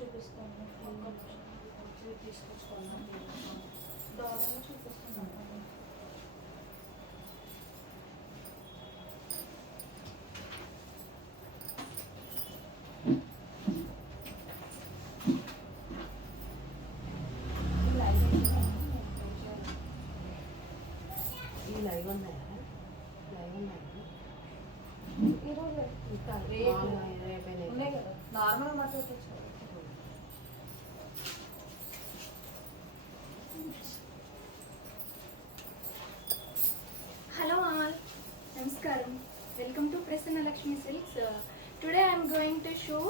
చూపిస్తాను. తీసుకొచ్చుకున్నాను. డాలర్లో చూపిస్తున్నాను. లైవ్ ఉన్నాయా? లైవ్ ఉన్నాయా? ఈరోజు ఉన్నాయి కదా, నార్మల్ మాత్రం తెచ్చారు. Hello all, Namaskaram. Welcome to Prasanna Lakshmi Silks. Today I am going to show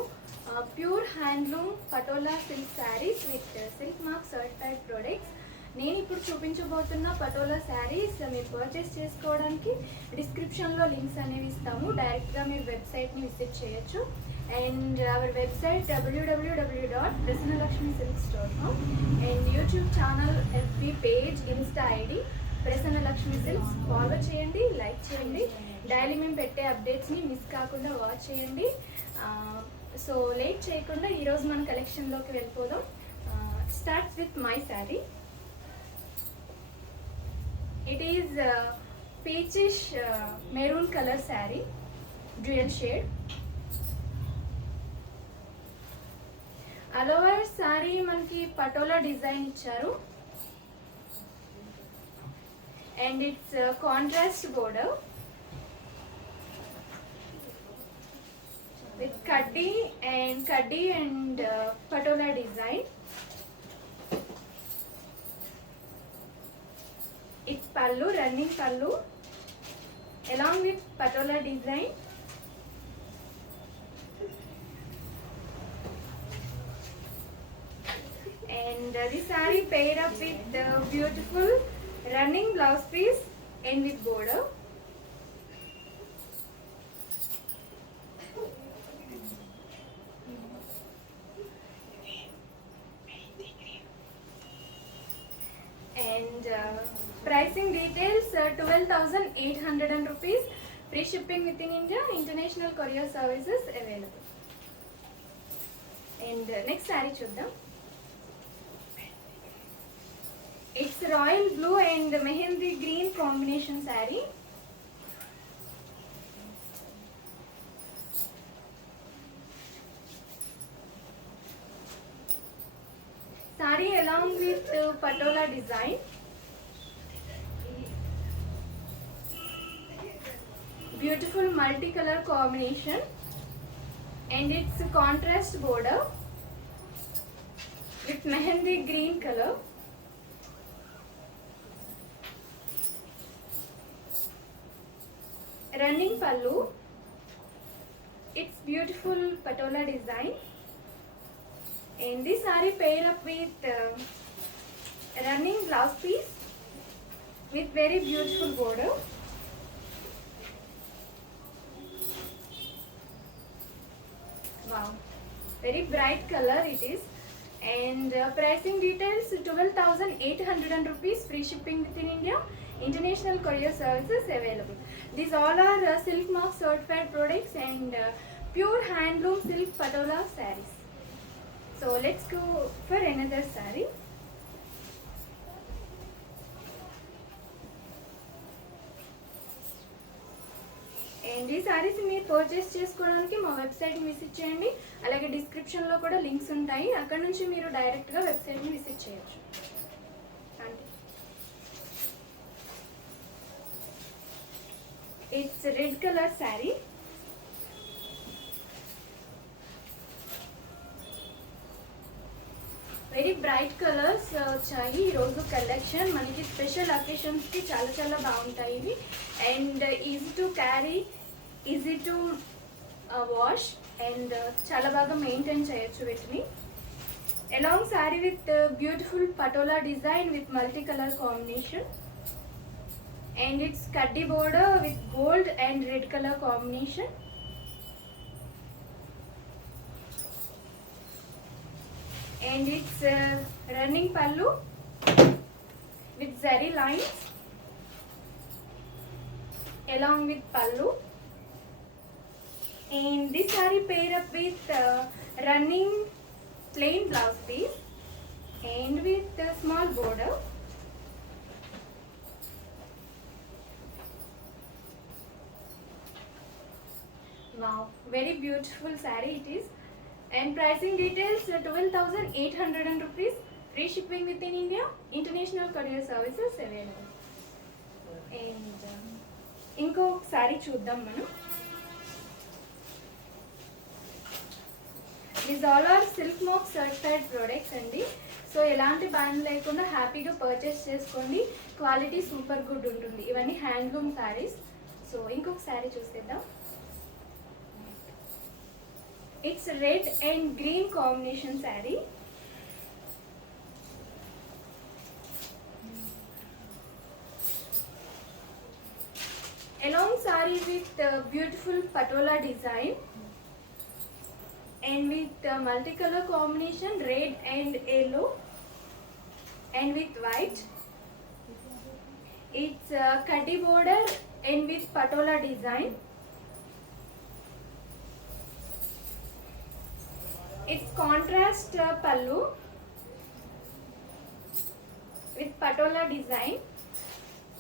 pure handloom patola silk sarees with silk mark certified products. నేను ఇప్పుడు చూపించబోతున్న పటోలా శారీస్ మీరు పర్చేస్ చేసుకోవడానికి డిస్క్రిప్షన్లో లింక్స్ అనేవి ఇస్తాము. డైరెక్ట్గా మీరు వెబ్సైట్ని విజిట్ చేయొచ్చు. And our website www.prasannalakshmisilks.com and YouTube channel, FB page, Insta ID Prasanna Lakshmi silks. Follow చేయండి, లైక్ చేయండి. డైలీ మేము పెట్టే అప్డేట్స్ని మిస్ కాకుండా వాచ్ చేయండి. సో లేట్ చేయకుండా ఈరోజు మన కలెక్షన్లోకి వెళ్ళిపోదాం. Starts with my sari. It is peachish maroon color saree, dual shade. All over saree manki patola design icharu, and it's contrast border with kaddi and patola design. It's pallu, running pallu, along with patola design. And this saree paired up with the beautiful running blouse piece and with border. And pricing details, 12,800 rupees. Free shipping within India. International courier services available. And next saree chuddam. It's royal blue and mehendi green combination saree. Saree along with patola design. Beautiful multicolor combination, and it's a contrast border with mehendi green color. Running pallu. It's beautiful patola design, and this saree pair up with running blouse piece with very beautiful border. Wow, very bright color it is. And pricing details, 12,800 rupees. Free shipping within India. International courier services available. These all are silk mark certified products and pure handloom silk patola sarees. So let's go for another saree. And ఈ సారీస్ మీరు పర్చేస్ చేసుకోవడానికి మా వెబ్సైట్ని విజిట్ చేయండి. అలాగే డిస్క్రిప్షన్లో కూడా లింక్స్ ఉంటాయి, అక్కడ నుంచి మీరు డైరెక్ట్గా వెబ్సైట్ని విజిట్ చేయొచ్చు. It's red colour sari. Very bright colours వచ్చాయి ఈరోజు కలెక్షన్. మనకి స్పెషల్ అకేషన్స్కి చాలా చాలా బాగుంటాయి ఇవి. And easy to carry, easy to wash, and చాలా బాగా మెయింటైన్ చేయొచ్చు వీటిని. along saree with beautiful patola design with multicolor combination, and it's kaddi border with gold and red color combination. And it's running pallu with zari lines along with pallu. And this saree pair up with running plain blouse piece and with a small border. Wow, very beautiful saree it is. And pricing details 12,800 rupees. Free shipping within India. International courier services available. And ఇంకొక సారీ చూద్దాం మనం. These all are silk mark certified products అండి. సో ఎలాంటి బ్యాన్ లేకుండా హ్యాపీగా పర్చేస్ చేసుకోండి. Quality super good ఉంటుంది. ఇవన్నీ హ్యాండ్లూమ్ సారీస్. సో ఇంకొక సారీ చూసేద్దాం. It's red and green combination saree. Along saree with beautiful patola design and with multicolor combination red and yellow and with white. It's kaddi border and with patola design. It's contrast pallu with patola design.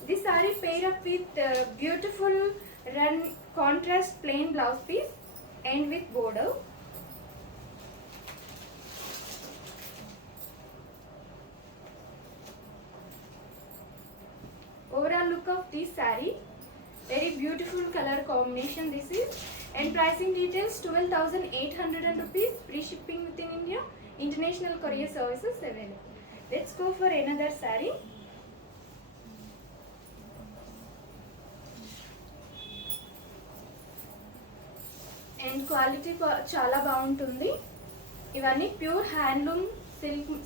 This saree pair up with beautiful run contrast plain blouse piece and with border. Overall look of this saree, very beautiful color combination this is. And pricing details 12,800 rupees. Free shipping within India. International courier services available. Let's go for another saree. And quality చాలా బాగుంటుంది. ఇవన్నీ pure handloom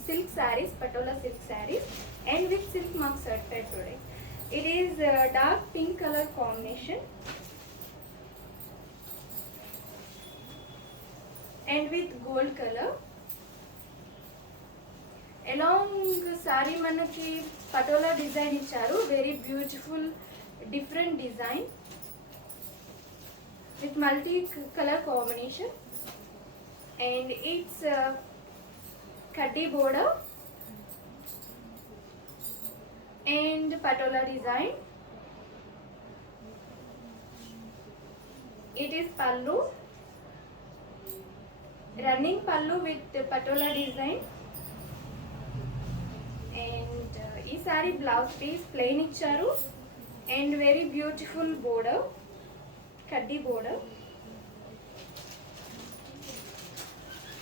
silk saris, patola సిల్క్ saris and with silk mark certified product. It is dark pink colour combination and with gold color. Along saree manaki patola design icharu, very beautiful different design with multi color combination and it's kaddi border and patola design. It is pallu, running pallu with patola design and ee saree blouse piece plain icharu and very beautiful border, kaddi border.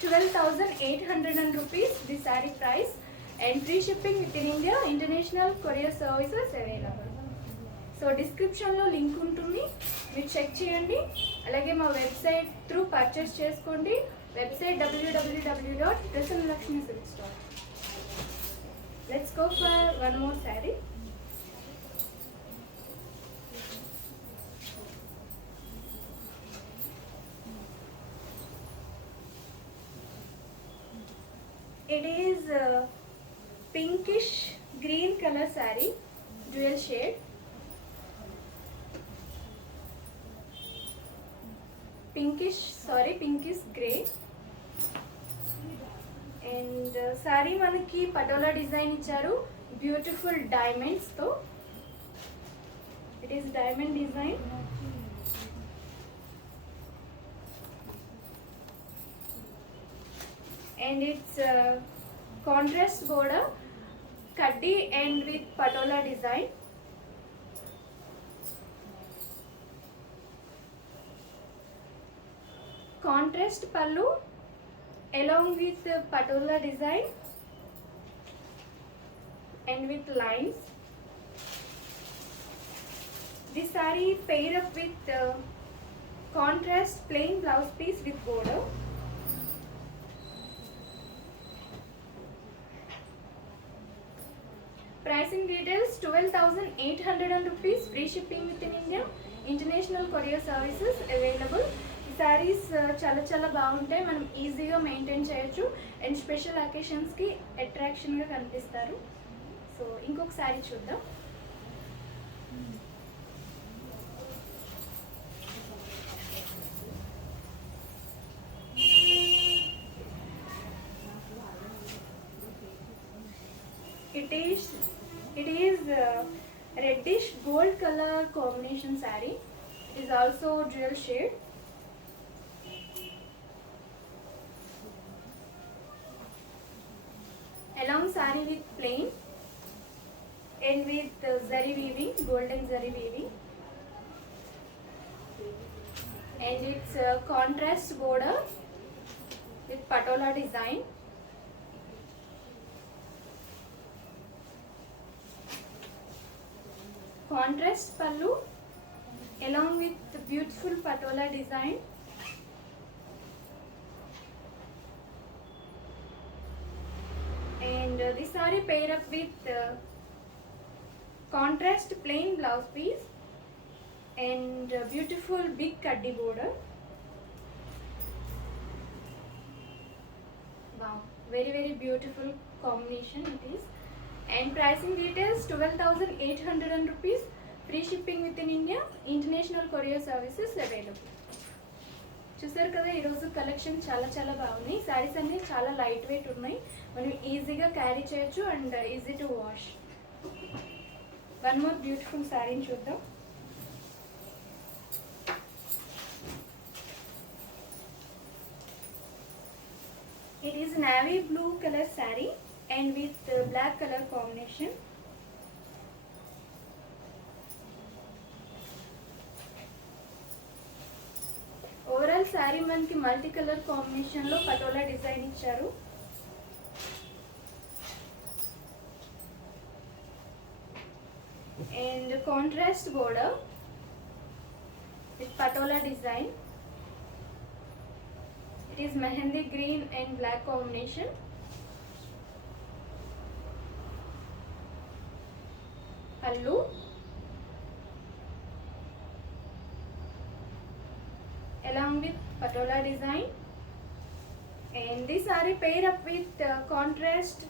12,800 rupees the saree price and free shipping within India. International courier services available. So డిస్క్రిప్షన్లో లింక్ ఉంటుంది, మీరు చెక్ చేయండి. అలాగే మా website through purchase చేసుకోండి. Website www.prasanalakshmisilks.com. Let's go for one more saree. It is pinkish green color saree, dual shade. Pinkish grey and saree manaki patola design icharu, beautiful diamonds tho. It is diamond design and it's contrast border, kaddi and with patola design. Contrast pallu along with patola design and with lines. This saree pair up with contrast plain blouse piece with border. Pricing details 12,800 rupees. Free shipping within India. International courier services available. Saris చాలా బాగుంటాయి, మనం ఈజీగా మెయింటైన్ చేయొచ్చు and special అకేషన్స్కి అట్రాక్షన్గా కనిపిస్తారు. సో ఇంకొక సారీ చూద్దాం. it is reddish gold color combination saree. It is also dual shade. Along saree with plain and with zari weaving, golden zari weaving, and its contrast border with patola design. Contrast pallu along with the beautiful patola design. And this saree pair up with contrast plain blouse piece and beautiful big kaddi border. Wow, very beautiful combination it is. And pricing details 12,800 rupees. Free shipping within India. International courier services available. చూసారు కదా ఈరోజు కలెక్షన్ చాలా బాగున్నాయి. శారీస్ అన్నీ చాలా light weight ఉన్నాయి, మనం ఈజీగా క్యారీ చేయొచ్చు and easy to wash. One more beautiful శారీని చూద్దాం. It is navy blue color saree and with black color combination. Overall sari మనకి మల్టీ కలర్ కాంబినేషన్ లో పటోలా డిజైన్ ఇచ్చారు. And contrast border with patola design. It is mehendi green and black combination. Pallu. Along with patola design. And this saree pair up with contrast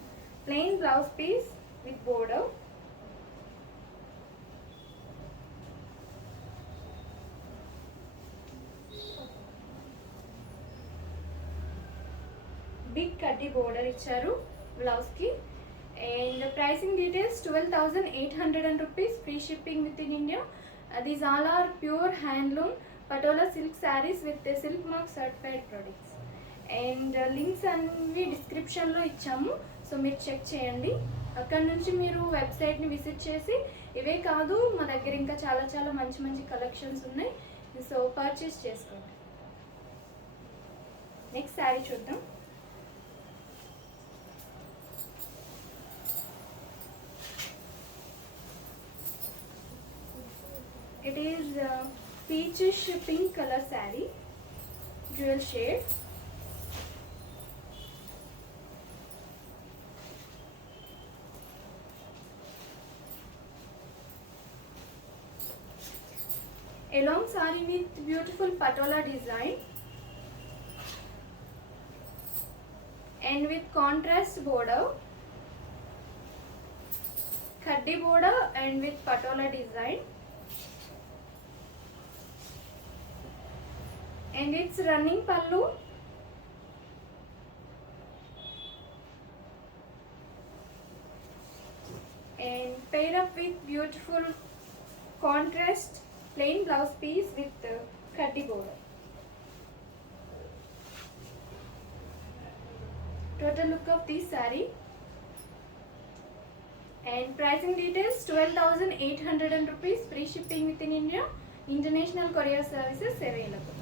plain blouse piece with border. Big కడ్డీ border ఇచ్చారు blouse కి. And pricing details 12,800 rupees. Free shipping within India. These all are pure handloom patola silk saris with silk mark certified products. And links అన్ని డిస్క్రిప్షన్లో ఇచ్చాము, సో మీరు చెక్ చేయండి. అక్కడ నుంచి మీరు వెబ్సైట్ని విజిట్ చేసి ఇవే కాదు మా దగ్గర ఇంకా చాలా మంచి కలెక్షన్స్ ఉన్నాయి, సో పర్చేస్ చేసుకోండి. నెక్స్ట్ శారీ చూద్దాం. It is peachish pink color saree, dual shade. Along saree with beautiful patola design and with contrast border, khaddi border and with patola design. And it's running pallu and pair up with beautiful contrast plain blouse piece with khaddi border. Total look of this saree. And pricing details 12,800 rupees. Free shipping within India. International courier services available.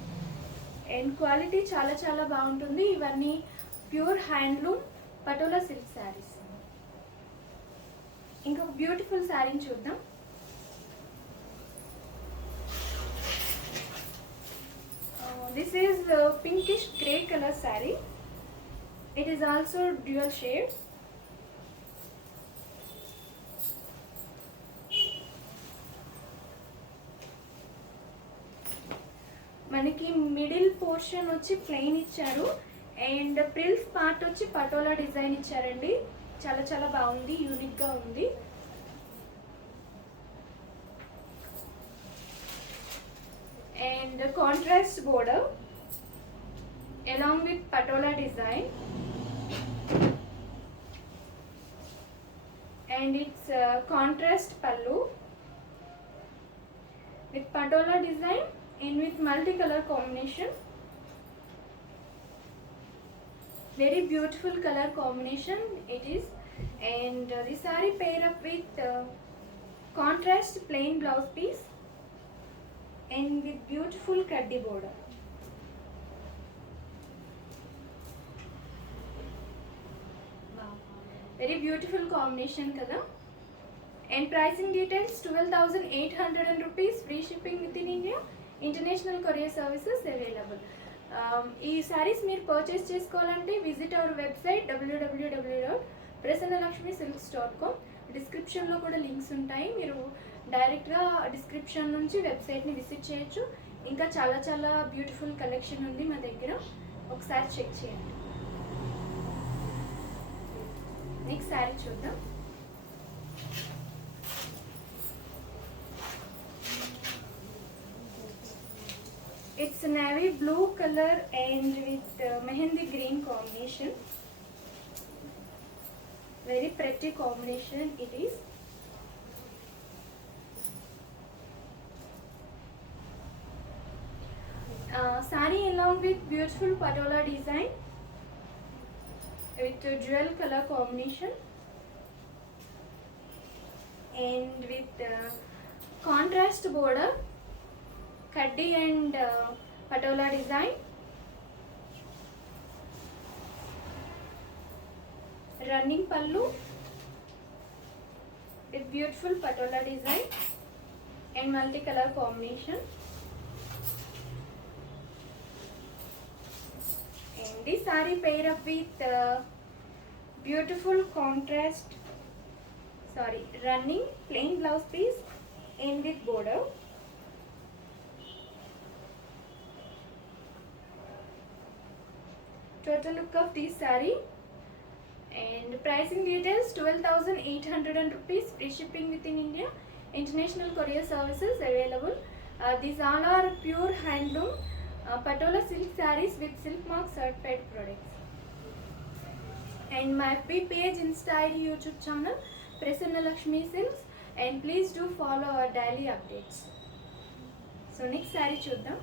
And quality చాలా బాగుంటుంది. ఇవన్నీ pure handloom patola silk saris. ఇంకొక beautiful శారీని చూద్దాం. This is pinkish grey colour sari. It is also dual shade. మనకి middle portion వచ్చి ప్లెయిన్ ఇచ్చారు అండ్ ప్రిల్స్ పార్ట్ వచ్చి పటోలా డిజైన్ ఇచ్చారండి. చాలా బాగుంది, యూనిక్గా ఉంది. And contrast border along with patola design and it's contrast pallu with patola design and with multicolor combination. Very beautiful color combination it is, and the saree pair up with contrast plain blouse piece and with beautiful kaddi border. Very beautiful combination kada. And pricing details 12,800 rupees, free shipping within India, international courier services available. ఈ సారీస్ మీరు పర్చేస్ చేసుకోవాలంటే visit our website www.prasannalakshmisilks.com. డిస్క్రిప్షన్లో కూడా లింక్స్ ఉంటాయి, మీరు డైరెక్ట్గా డిస్క్రిప్షన్ నుంచి వెబ్సైట్ని విజిట్ చేయొచ్చు. ఇంకా చాలా చాలా బ్యూటిఫుల్ కలెక్షన్ ఉంది మా దగ్గర, ఒకసారి చెక్ చేయండి. నెక్స్ట్ శారీ చూద్దాం. It's navy blue color and with mehendi green combination. Very pretty combination it is. Saree along with beautiful patola design with jewel color combination and with contrast border, kaddi and patola design, running pallu with beautiful patola design and multicolor combination. And this saree pair up with beautiful contrast, running plain blouse piece and with border. Total look of this saree and pricing details 12,800 rupees, free shipping within India, international courier services available. These all are pure handloom patola silk sarees with silk mark certified products. And my FB page, Insta ID, YouTube channel Prasanna Lakshmi Silks, and please do follow our daily updates. So next saree చూద్దాం.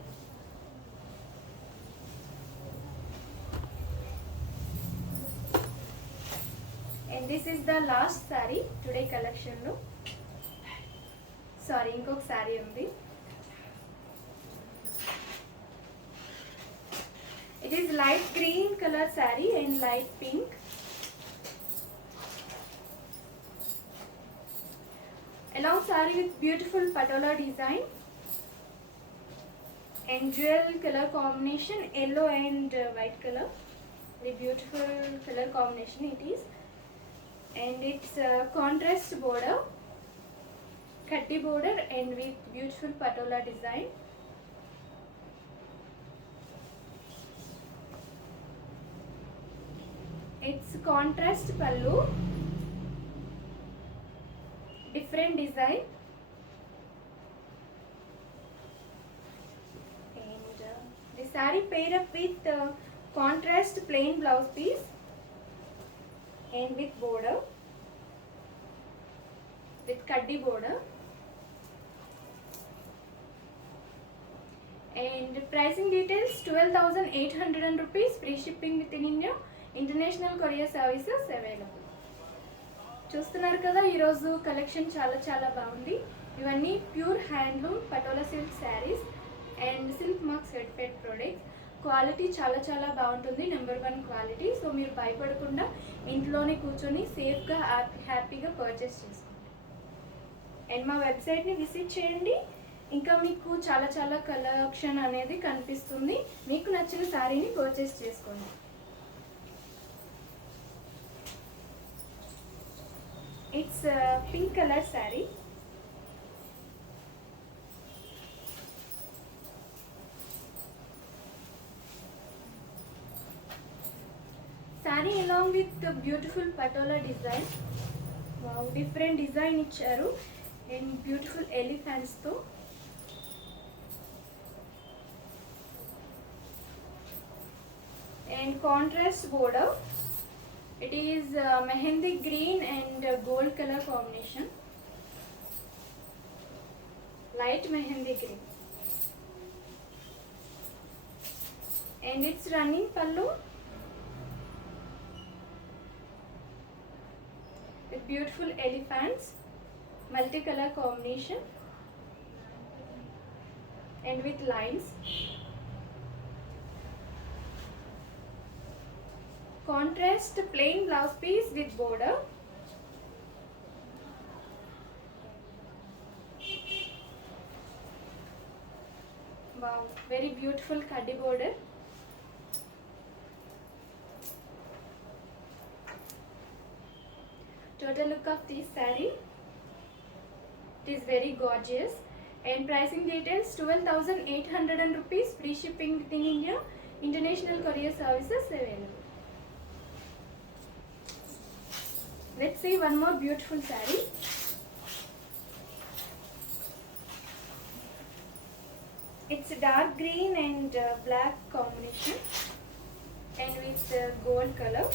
And this is the last saree today collection lo. Sorry, ఇంకొక saree ఉంది. It is light green color saree and light pink. Along saree with beautiful patola design and jewel color combination, yellow and white color. Very beautiful color combination it is. And it's contrast border, kaddi border and with beautiful patola design. It's contrast pallu, different design, and the saree pair up with contrast plain blouse piece and with border, with kaddi border. And pricing details 12,800 rupees, free shipping within India, international courier services available. చూస్తున్నారు కదా, ఈరోజు కలెక్షన్ చాలా చాలా బాగుంది. ఇవన్నీ pure handloom patola silk saris and silk mark certified products. Quality చాలా చాలా బాగుంటుంది, నెంబర్ 1 క్వాలిటీ. సో మీరు భయపడకుండా ఇంట్లోనే కూర్చొని సేఫ్గా హ్యాపీగా పర్చేస్ చేసుకోండి. అండ్ మా వెబ్సైట్ని విజిట్ చేయండి, ఇంకా మీకు చాలా చాలా కలెక్షన్ అనేది కనిపిస్తుంది. మీకు నచ్చిన శారీని పర్చేస్ చేసుకోండి. It's a pink color saree. Saree along with the beautiful patola design. Wow, different design ఇచ్చారు and beautiful elephants తో. And contrast border It is mehendi green and gold color combination. Light mehendi green. And it's running pallu with beautiful elephants, multicolor combination and with lines. Contrast plain blouse piece with border. Wow, very beautiful kaddi border. Total look of this saree. It is very gorgeous. And pricing details 12,800 rupees, free shipping within India, international courier services available. Let's see one more beautiful saree. It's dark green and black combination and with gold color.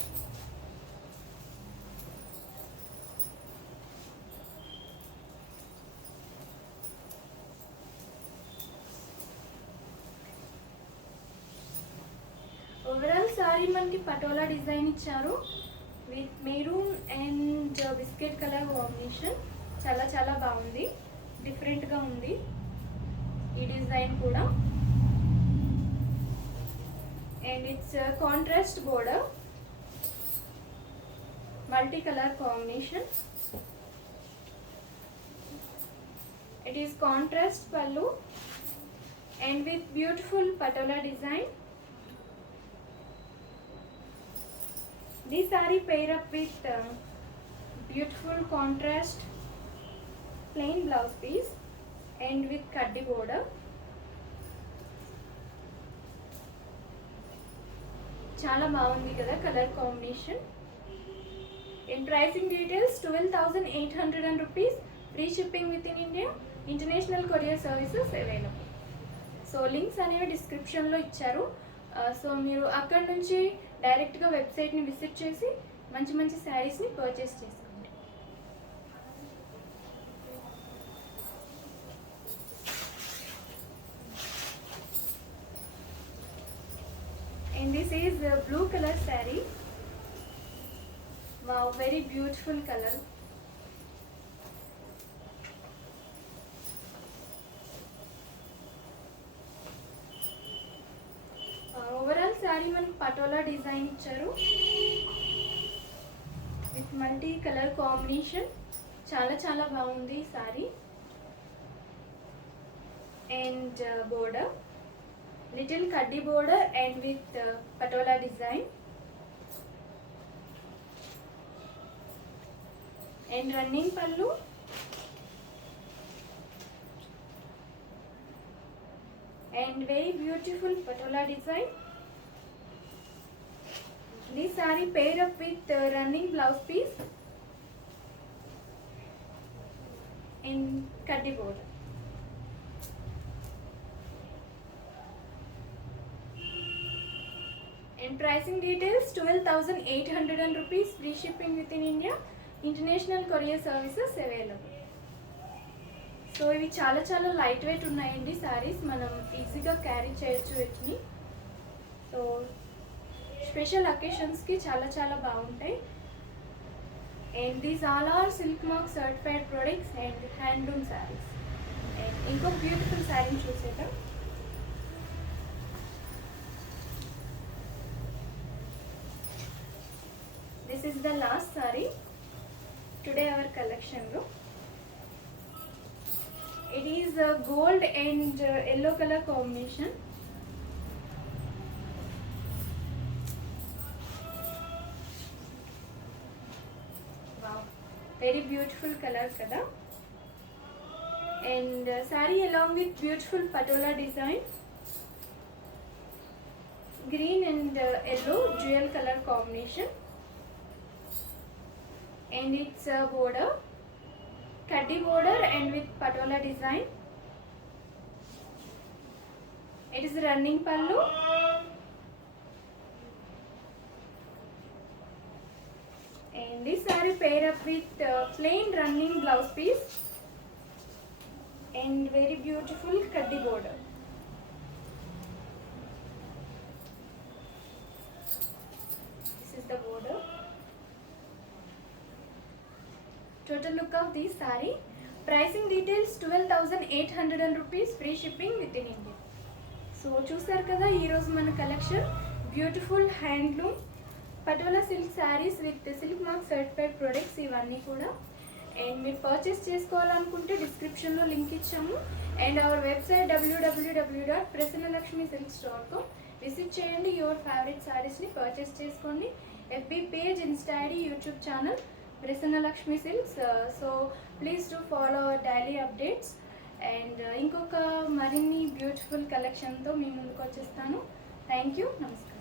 Overall sorry మనకి పటోలా డిజైన్ ఇచ్చారు with maroon and biscuit colour combination. చాలా చాలా బాగుంది, డిఫరెంట్గా ఉంది ఈ డిజైన్ కూడా. And it's contrast border, multi colour combination. It is contrast pallu and with beautiful patola design. This saree pair up with beautiful contrast plain blouse piece and with kaddi border. Chala baagundi kada color combination. In pricing details 12,800 rupees, free shipping within India, international courier services available. So links అనేవి డిస్క్రిప్షన్లో ఇచ్చారు. సో మీరు అక్కడ నుంచి డైరెక్ట్గా వెబ్సైట్ని విజిట్ చేసి మంచి మంచి శారీస్ని పర్చేస్ చేసుకోండి. And this is a blue color saree. Wow, very beautiful color. Overall sari మనకి పటోలా డిజైన్ ఇచ్చారు విత్ మల్టీ కలర్ కాంబినేషన్. చాలా చాలా బాగుంది శారీ. అండ్ బోర్డర్, లిటిల్ కడ్డీ border and with patola design. And running పళ్ళు and very beautiful patola design. This saree pair up with running blouse piece in kaddi border. And pricing details 12,800 rupees, free shipping within India, international courier services available. So ఇవి చాలా చాలా light weight ఉన్నాయండి శారీస్, మనం ఈజీగా క్యారీ చేయొచ్చు వీటిని. So special అకేషన్స్కి చాలా చాలా బాగుంటాయి. And these all are silk mark certified products and handloom saris. And ఇంకొక బ్యూటిఫుల్ శారీని చూసేద్దాం. This is the last sari today our కలెక్షన్లో. It is a gold and yellow color combination. Wow, very beautiful color kada. And saree along with beautiful patola design, green and yellow dual color combination. And its border, kaddi border and with patola design. It is running pallu this saree pair up with plain running blouse piece and very beautiful kaddi border. This is the border. Total look of this saree. Pricing details 12,800 rupees, free shipping within India. So చూసారు కదా ఈరోజు మన collection beautiful handloom patola silk saris with silk mark certified products ఇవన్నీ కూడా. అండ్ మీరు పర్చేస్ చేసుకోవాలనుకుంటే డిస్క్రిప్షన్లో లింక్ ఇచ్చాము. And our website www.prasanalakshmisilks.com visit చేయండి. యువర్ ఫేవరెట్ శారీస్ని పర్చేస్ చేసుకోండి. FB page, Insta ID, YouTube channel Prasanna Lakshmi silks. So please do follow our daily updates. And ఇంకొక మరిన్ని బ్యూటిఫుల్ కలెక్షన్తో మీ ముందుకు వచ్చేస్తాను. Thank you. నమస్కారం.